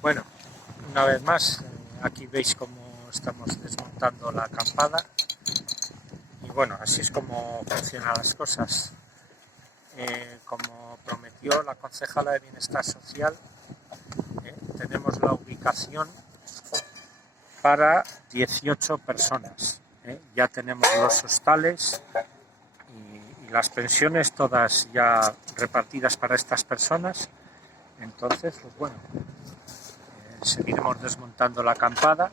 Bueno, una vez más, aquí veis cómo estamos desmontando la acampada y bueno, así es como funcionan las cosas. Como prometió la concejala de Bienestar Social, tenemos la ubicación para 18 personas. Ya tenemos los hostales y las pensiones todas ya repartidas para estas personas. Entonces, pues bueno, seguiremos desmontando la acampada,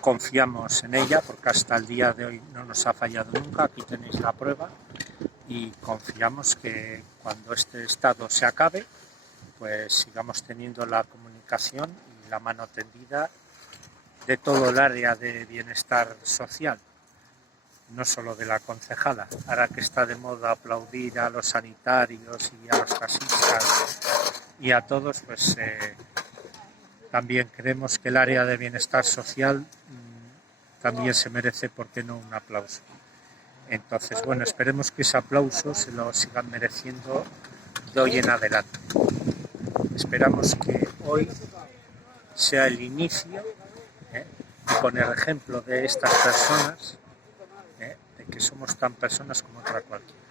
confiamos en ella porque hasta el día de hoy no nos ha fallado nunca, aquí tenéis la prueba, y confiamos que cuando este estado se acabe, pues sigamos teniendo la comunicación y la mano tendida de todo el área de bienestar social, no solo de la concejala. Ahora que está de moda aplaudir a los sanitarios y a los taxistas y a todos, pues también creemos que el área de bienestar social también se merece, ¿por qué no?, un aplauso. Entonces, bueno, esperemos que ese aplauso se lo sigan mereciendo de hoy en adelante. Esperamos que hoy sea el inicio, y con el ejemplo de estas personas, de que somos tan personas como otra cualquiera.